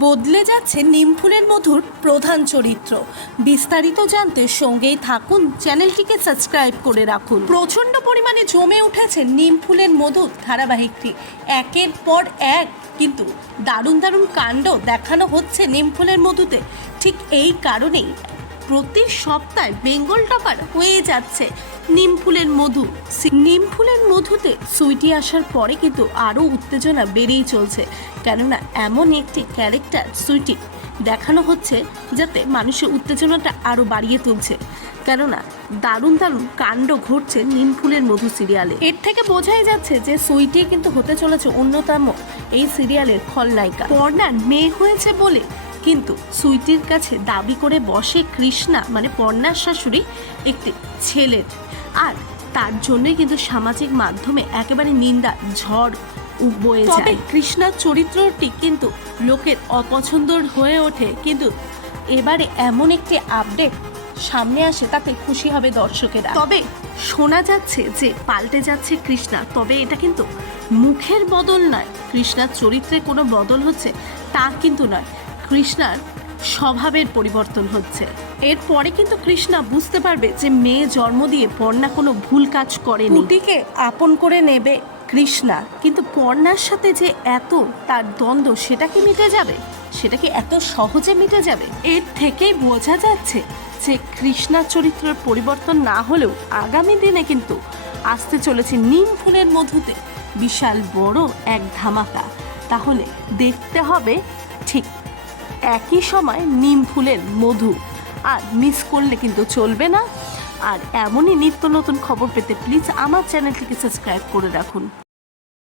বদলে যাচ্ছে নিমফুলের মধুর প্রধান চরিত্র। বিস্তারিত জানতে সঙ্গেই থাকুন, চ্যানেলটিকে সাবস্ক্রাইব করে রাখুন। প্রচণ্ড পরিমাণে জমে উঠেছে নিমফুলের মধুর ধারাবাহিকটি। একের পর এক কিন্তু দারুণ দারুণ কাণ্ড দেখানো হচ্ছে নিমফুলের মধুতে। ঠিক এই কারণেই প্রতি সপ্তাহে বেঙ্গল টপার হয়ে যাচ্ছে নিমফুলের মধু। নিমফুলের মধুতে সুইটি আসার পরে কিন্তু আরও উত্তেজনা বেড়েই চলছে, কেননা এমন একটি ক্যারেক্টার সুইটি দেখানো হচ্ছে যাতে মানুষের উত্তেজনাটা আরও বাড়িয়ে তুলছে। কেননা দারুণ দারুণ কাণ্ড ঘটছে নিমফুলের মধু সিরিয়ালে। এর থেকে বোঝাই যাচ্ছে যে সুইটি কিন্তু হতে চলেছে অন্যতম এই সিরিয়ালের খলনায়িকা। পর্ণার মেয়ে হয়েছে বলে কিন্তু সুইটির কাছে দাবি করে বসে কৃষ্ণা, মানে পর্ণার শাশুড়ি, একটি ছেলের। আর তার জন্যই কিন্তু সামাজিক মাধ্যমে একেবারে নিন্দা ঝড় বয়ে যায়। তবে কৃষ্ণার চরিত্রটি কিন্তু লোকের অপছন্দর হয়ে ওঠে, কিন্তু এবারে এমন একটি আপডেট সামনে আসে তাতে খুশি হবে দর্শকেরা। তবে শোনা যাচ্ছে যে পাল্টে যাচ্ছে কৃষ্ণা, তবে এটা কিন্তু মুখের বদল নয়, কৃষ্ণার চরিত্রে কোনো বদল হচ্ছে তা কিন্তু নয়, কৃষ্ণার স্বভাবের পরিবর্তন হচ্ছে। এরপরে কিন্তু কৃষ্ণা বুঝতে পারবে যে মেয়ে জন্ম দিয়ে পর্ণা কোনো ভুল কাজ করেনি। পুটিকে আপন করে নেবে কৃষ্ণা, কিন্তু পর্ণার সাথে যে এত তার দ্বন্দ্ব, সেটা কি মিটে যাবে? সেটা কি এত সহজে মিটে যাবে? এর থেকেই বোঝা যাচ্ছে যে কৃষ্ণার চরিত্রের পরিবর্তন না হলেও আগামী দিনে কিন্তু আসতে চলেছে নিমফুলের মধুতে বিশাল বড় এক ধামাকা। তাহলে দেখতে হবে ঠিক একই সময় নিমফুলের মধু, আর মিস করলে কিন্তু চলবে না। আর এমনই নিত্য নতুন খবর পেতে প্লিজ আমার চ্যানেলটিকে সাবস্ক্রাইব করে রাখুন।